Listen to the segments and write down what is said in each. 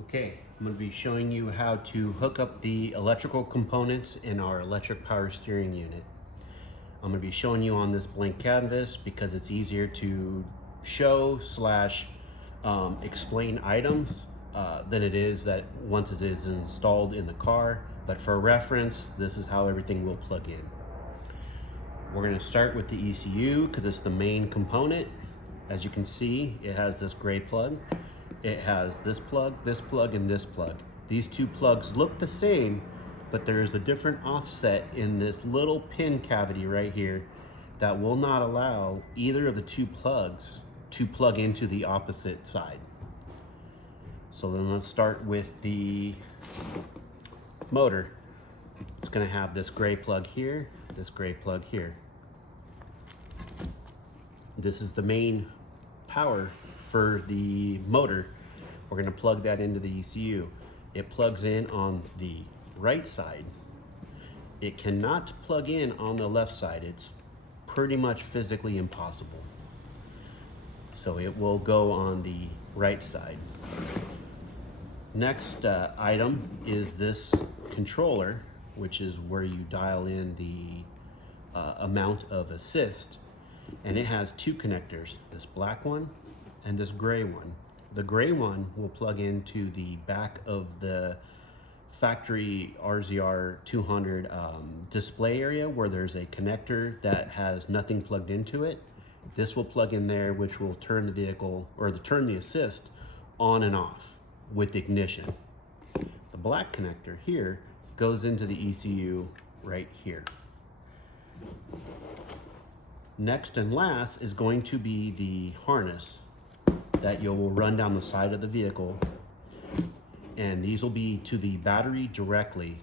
Okay, I'm going to be showing you how to hook up the electrical components in our electric power steering unit. I'm going to be showing you on this blank canvas because it's easier to show slash explain items than it is that once it is installed in the car. But for reference, this is how everything will plug in. We're going to start with the ECU because it's the main component. As you can see, it has this gray plug. It has this plug, and this plug. These two plugs look the same, but there's a different offset in this little pin cavity right here that will not allow either of the two plugs to plug into the opposite side. So then let's start with the motor. It's going to have this gray plug here, this gray plug here. This is the main power for the motor. We're going to plug that into the ECU. It plugs in on the right side. It cannot plug in on the left side. It's pretty much physically impossible. So it will go on the right side. Next item is this controller, which is where you dial in the amount of assist. And it has two connectors, this black one and this gray one. The gray one will plug into the back of the factory RZR 200 display area where there's a connector that has nothing plugged into it. This will plug in there, which will turn the vehicle, or turn the assist on and off with ignition. The black connector here goes into the ECU right here. Next and last is going to be the harness that you will run down the side of the vehicle, and these will be to the battery directly.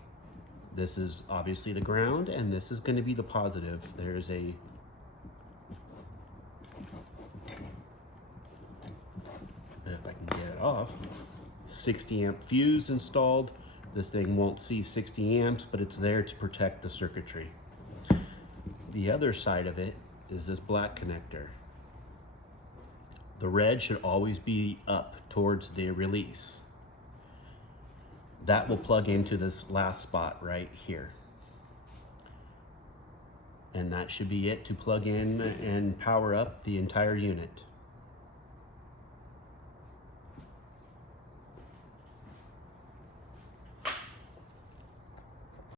This is obviously the ground, and this is going to be the positive. There's a if I can get it off, 60 amp fuse installed. This thing won't see 60 amps, but it's there to protect the circuitry. The other side of it is this black connector. The red should always be up towards the release. That will plug into this last spot right here. And that should be it to plug in and power up the entire unit.